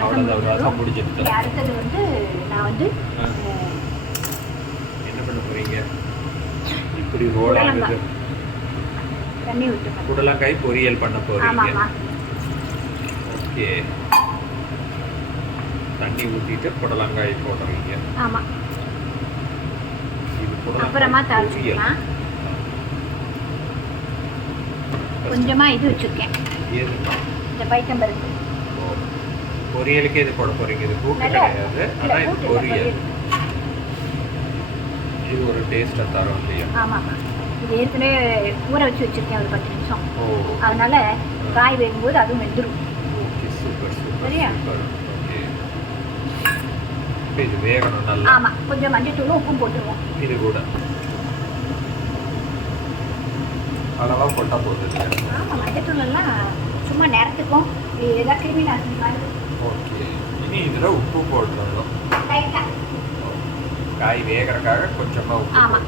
ரசம் முடிஞ்சிருச்சு. அடுத்தது வந்து நான் வந்து என்ன பண்ண போறீங்க? இப்படி ரோல் ஆகுது. தண்ணி விட்டு புடலங்காய் பொரியல் பண்ண போறீங்க. ஓகே. தண்ணி ஊத்திட்டு புடலங்காய் போடுறீங்க. ஆமா. இது புடலங்காய் அப்புறமா தாளிச்சுக்கலாம். கொஞ்சமா இது வச்சிருக்கேன். ஏதுமா? இந்த பைத்தம்பருப்பு. பொரியலுக்கு இது போட போறீங்க. இது கூட்டு கிடையாது. ஆனா இது பொரியல். இது ஒரு டேஸ்டா தரும் இல்லையா? ஆமாமா. இது ஏற்கனவே ஊற வச்சு வச்சிருக்கேன் ஒரு 10 நிமிஷம். அதனால காய் வேகும்போது அதுவும் வெந்துடும். Okay, super super. சரியா? ஓகே. இது வேகணும் நல்லா. ஆமா. கொஞ்சம் மஞ்சள் தூளும் உப்பும் போட்டுருவோம். இது கூட அளவா போட்டா போதும். ஆமா, மஞ்சள் தூள் எல்லாம் சும்மா நேரத்துக்கும் ஏதாவது கிருமி நாசினி மாதிரி. ஓகே. இனி இதுல உப்பு போடுறோம். லைட்டா. காய் வேகறதுக்காக கொஞ்சமா உப்பு. ஆமா.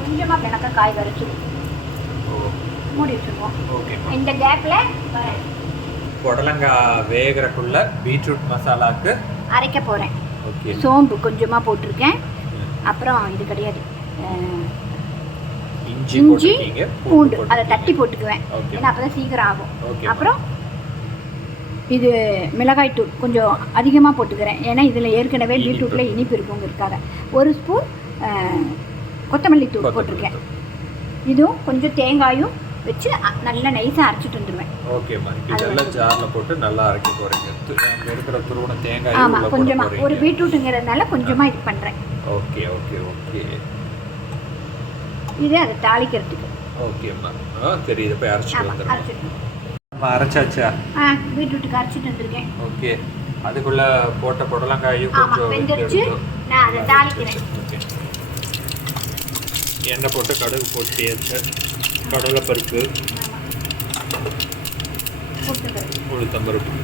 கொஞ்சமா பெனக்க காய் வரைச்சிடும். மூடி வச்சிருவோம். ஓகே. இந்த கேப்ல புடலங்காய் வேகறக்குள்ள பீட்ரூட் மசாலாக்கு அரைக்க போறேன். ஓகே. சோம்பு கொஞ்சமா போட்டிருக்கேன். அப்புறம் இது கிடையாது, இஞ்சி பூண்டு அதை தட்டி போட்டுக்குவேன். ஏன்னா அப்பதான் சீக்கிரம் ஆகும். அப்புறம் இது மிளகாய் தூள் கொஞ்சம் அதிகமாக போட்டுக்கிறேன். ஏன்னா இதில் ஏற்கனவே பீட்ரூட்டில் இனிப்பு இருக்குங்கிறதுக்காக. 1 ஸ்பூன் கொத்தமல்லி தூள் போட்டிருக்கேன். இதுவும் கொஞ்சம் தேங்காயும் வச்சு நல்லா நைஸாக அரைச்சிட்டு வந்துடுவேன். ஓகேம்மா. இதெல்லாம் ஜாரில் போட்டு நல்லா அரைக்க போகிறீங்க. இருக்கிற துருவன தேங்காய். ஆமாம், கொஞ்சமாக ஒரு பீட்ரூட்டுங்கிறதுனால கொஞ்சமாக இது பண்ணுறேன். Okay okay okay. இது அதை தாளிக்கிறதுக்கு. ஓகேம்மா. சரி, இதை போய் அரைச்சிட்டு வந்துடுறேன். அரைச்சாச்சா? பீட்ரூட்டுக்கு அரைச்சிட்டு வந்துருக்கேன். ஓகே. அதுக்குள்ள போட்ட புடலங்காயும் கொஞ்சம் வெந்துருச்சு. நான் அதை தாளிக்கிறேன். ஓகே. எண்ணெய் போட்டு கடுகு போட்டு கடலை பருப்பு, உளுத்தம்பருப்பு,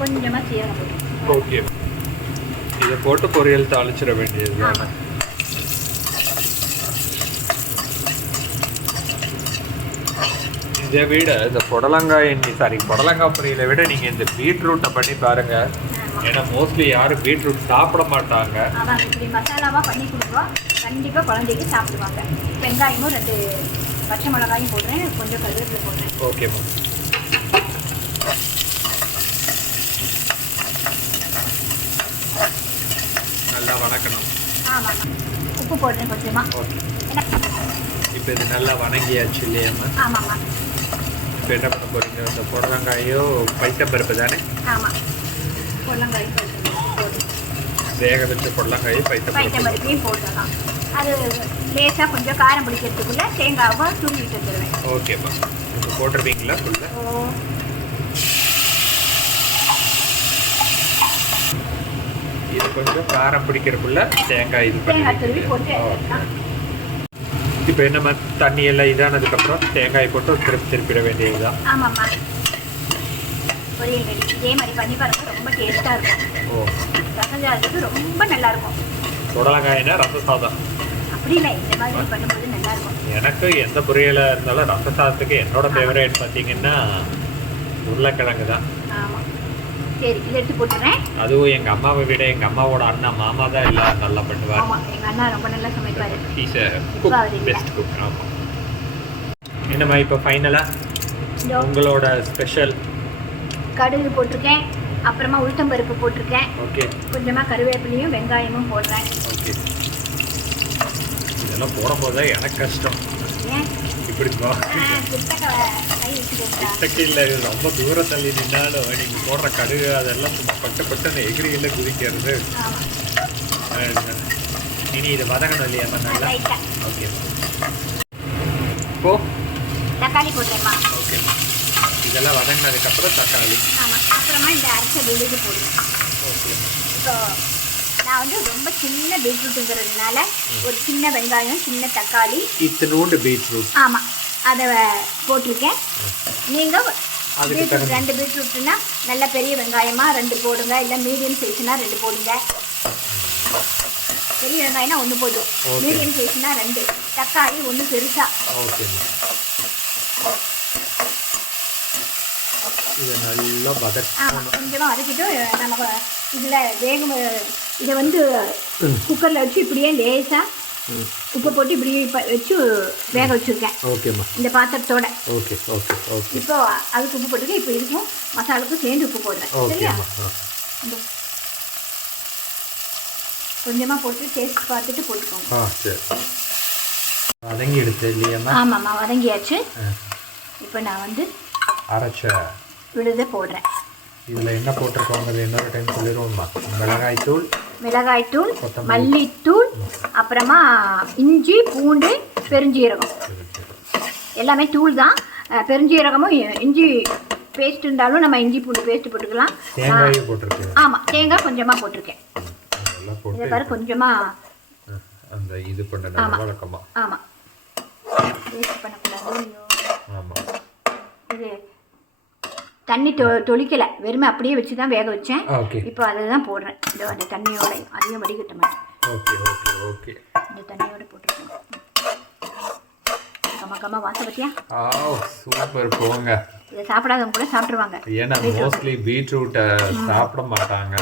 கொஞ்சமாக சீரகம் போட்டு. ஓகே. இதை போட்டு பொரியல் தாளிச்சிட வேண்டியது. இதை விட இந்த புடலங்காய் பொரியலை விட நீங்கள் இந்த பீட்ரூட்டை பண்ணி பாருங்க. ஏன்னா மோஸ்ட்லி யாரும் பீட்ரூட் சாப்பிட மாட்டாங்க. அதான் இப்படி மசாலாவாக பண்ணி கொடுப்போம். கண்டிப்பாக குழந்தைக்கு சாப்பிடுவாங்க. வெங்காயமும் 2 பச்சை மிளகாயும் போடுறேன், கொஞ்சம் கருவேப்பிலை போடுறேன். ஓகேம்மா. நல்லா வணக்கணும். ஆமாம், உப்பு போடுறேன் கொஞ்சமாக. ஓகே. இப்போ இது நல்லா வணங்கியாச்சு இல்லையாம்மா? ஆமாம்மா. இப்போ என்ன பண்ண போகிறீங்க? இந்த புடலங்காயோ பைத்தம்பருப்பு தானே? ஆமாம், புடலங்காயும் போட்டு வேக வச்ச புடலங்காயும் பைத்தம்பருப்பையும் போட்டுடலாம். அது லேசாக கொஞ்சம் காரம் பிடிக்கிறதுக்குள்ளே தேங்காவை துருவிட்டு வந்துடுவேன். ஓகேம்மா. இப்போ போட்டுருவீங்களா ஃபுல்லாக? இது கொஞ்சம் காரம் பிடிக்கிறதுக்குள்ள தேங்காய் துருவி போட்டு. இப்போ என்னம்மா, தண்ணி எல்லாம் இதானதுக்கப்புறம் தேங்காய் போட்டு திருப்பிட வேண்டியதுதான். ஆமாம்மா. பொரியல் ரெடி. இதே மாதிரி பண்ணி பாருங்க, ரொம்ப டேஸ்ட்டாக இருக்கும். ரசம் சாதத்துக்கு ரொம்ப நல்லா இருக்கும். புடலங்காய்னா ரச சாதம் அப்படி இல்லை, இந்த மாதிரி பண்ணும்போது நல்லா இருக்கும். எனக்கு எந்த பொரியலாக இருந்தாலும் ரச சாதத்துக்கு என்னோட ஃபேவரேட் பார்த்தீங்கன்னா உருளைக்கிழங்கு தான். ஆமாம். சரி, இதை எடுத்து போட்டுறேன். அதுவும் எங்கள் அம்மாவை விட எங்கள் அம்மாவோட அண்ணா மாமா தான் எல்லாம் நல்லா பண்ணுவார். ஆமாம், எங்கள் அண்ணா ரொம்ப நல்லா சமைப்பார். Best cook. ஆமாம். என்னம்மா இப்போ ஃபைனலாக உங்களோட ஸ்பெஷல்? கடுகு போட்டிருக்கேன், அப்புறமா உளுத்தம்பருப்பு போட்டிருக்கேன். ஓகே. கொஞ்சமாக கருவேப்பிலையும் வெங்காயமும் போடுறேன். ஓகே. இதெல்லாம் போடும்போது தான் எனக்கு கஷ்டம். ஏன் இப்படி இல்லை, ரொம்ப தூரம் தள்ளி நின்னாலும் நீங்கள் போடுற கடுகு அதெல்லாம் பட்டு எகிரியில் குதிக்கிறது. இனி இதை வதங்கணும் இல்லையா நல்லா? ஓகே. இப்போ தக்காளி போடுறேம்மா. ஓகே. இதெல்லாம் வதங்கினதுக்கப்புறம் தக்காளி. ஆமாம். அப்புறமா இந்த அரைச்ச விழுது போடுவேன். ஓகே. இப்போ நான் வந்து ரொம்ப சின்ன பீட்ரூட்டுங்கிறதுனால ஒரு சின்ன வெங்காயம், சின்ன தக்காளி, இத்தினூண்டு பீட்ரூட். ஆமாம், அதை போட்டிருக்கேன். நீங்கள் பீட்ரூட் 2 பீட்ரூட்னா நல்ல பெரிய வெங்காயமாக 2 போடுங்க, இல்லை மீடியம் சைஸ்னா 2 போடுங்க. பெரிய வெங்காயம்னா 1 போதும், மீடியம் சைஸ்னா 2, தக்காளி 1 பெருசாக. ஓகே. இதை நல்லா ஆமாம் கொஞ்சமாக வதக்கிட்டு நம்ம இதில் இதை வந்து குக்கரில் வச்சு இப்படியே லேசாக உப்பு போட்டு இப்படி வச்சு வேக வச்சுருக்கேன். ஓகேம்மா. இந்த பாத்திரத்தோட. Okay okay okay. இப்போ அதுக்கு உப்பு போட்டுருக்கேன். இப்போ இதுக்கும் மசாலுக்கும் சேர்ந்து உப்பு போடுறேன். சரியா? கொஞ்சமாக போட்டு டேஸ்ட் பார்த்துட்டு போட்டுக்கோங்க. சரி. வதங்கி எடுத்து இல்லையாம்மா? ஆமாம்மா வதங்கியாச்சு. இப்போ நான் வந்து அரைச்ச விழுதை போடுறேன். இதில் என்ன போட்டிருக்கோங்கிறது இன்னொரு டைம் சொல்லிடுவோம்மா. மிளகாய்த்தூள், மல்லித்தூள், அப்புறமா இஞ்சி, பூண்டு, பெருஞ்சீரகம் எல்லாமே தூள் தான். பெருஞ்சீரகமும் இஞ்சி பேஸ்ட் இருந்தாலும் நம்ம இஞ்சி பூண்டு பேஸ்ட் போட்டுக்கலாம். தேங்காயும் போட்டிருக்கேன். ஆமாம் தேங்காய் கொஞ்சமாக போட்டிருக்கேன். இதை பாரு கொஞ்சமாக அந்த இது பண்ண வழக்கமா. ஆமாம் வேஸ்ட் பண்ணக்கூடாது. ஆமாம் இது தண்ணி தொளிக்கலை, வெறுமை அப்படியே வச்சு தான் வேக வச்சேன். இப்போ அதை தான் போடுறேன். அந்த தண்ணியோட அதையும் வடிகட்ட மாட்டேன். Okay okay okay. இந்த தண்ணியோட போட்டுருக்கேன். கம்மா வாசம் பத்தியா? சூப்பர். போங்க. இதை சாப்பிடாதவங்க கூட சாப்பிட்ருவாங்க. ஏன்னா மோஸ்ட்லி பீட்ரூட்டை சாப்பிட மாட்டாங்க.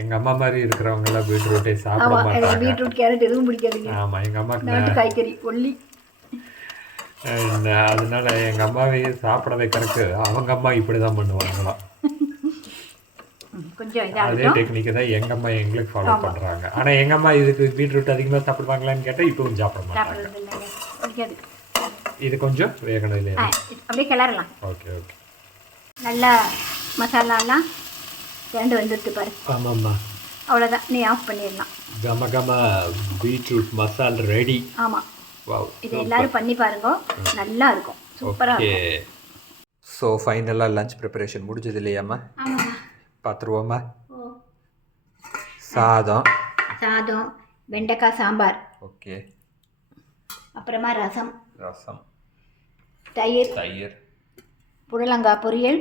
எங்கள் அம்மா மாதிரி இருக்கிறவங்களாம் பீட்ரூட்டே சாப்பிட மாட்டாங்க. பீட்ரூட் கேரட் எதுவும் பிடிக்காதுங்க. ஆமாம் எங்கள் அம்மாவுக்கு நாட்டு காய்கறி ஒல்லி. அதனால எங்கள் அம்மாவே சாப்பிட வைக்கிறதுக்கு அவங்க அம்மா இப்படி தான் பண்ணுவாங்களாம். கொஞ்சம் அதே டெக்னிக்கை தான் எங்கள் அம்மா எங்களுக்கு ஃபாலோ பண்ணுறாங்க. ஆனால் எங்கள் அம்மா இதுக்கு பீட்ரூட் அதிகமாக சாப்பிடுவாங்களான்னு கேட்டால் இப்பவும் சாப்பிட மாட்டாங்க. இது கொஞ்சம் வேகணும் இல்லையா? அப்படியே கிளறலாம். Okay okay. நல்லா மசாலாலாம் ரெண்டு வந்துடுத்து பாரு. ஆமாம்மா. அவ்வளோதான், நீ ஆஃப் பண்ணிடலாம். கம பீட்ரூட் மசாலா ரெடி. ஆமாம். இது எல்லாரும் பண்ணி பாருங்க, நல்லா இருக்கும், சூப்பராக இருக்கும். ஸோ ஃபைனலாக லஞ்ச் ப்ரிப்பரேஷன் முடிஞ்சது இல்லையாம்மா? பார்த்துருவோம்மா. சாதம், வெண்டைக்காய் சாம்பார், ஓகே, அப்புறமா ரசம், தயிர், புடலங்காய் பொரியல்,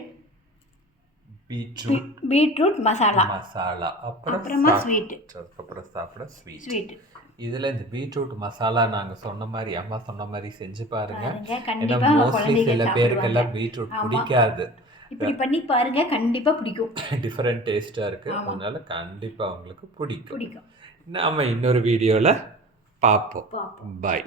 பீட்ரூட் மசாலா, அப்புறமா ஸ்வீட். அப்புறம் சாப்பிட ஸ்வீட். இதில் இந்த பீட்ரூட் மசாலா நாங்கள் சொன்ன மாதிரி அம்மா சொன்ன மாதிரி செஞ்சு பாருங்க. ஏன்னா மோஸ்ட்லி சில பேருக்கெல்லாம் பீட்ரூட் பிடிக்காது. இப்படி பண்ணி பாருங்க, கண்டிப்பாக பிடிக்கும். டிஃப்ரெண்ட் டேஸ்ட்டாக இருக்குது, அதனால கண்டிப்பாக உங்களுக்கு பிடிக்கும். நாம இன்னொரு வீடியோவில் பார்ப்போம். பாய்.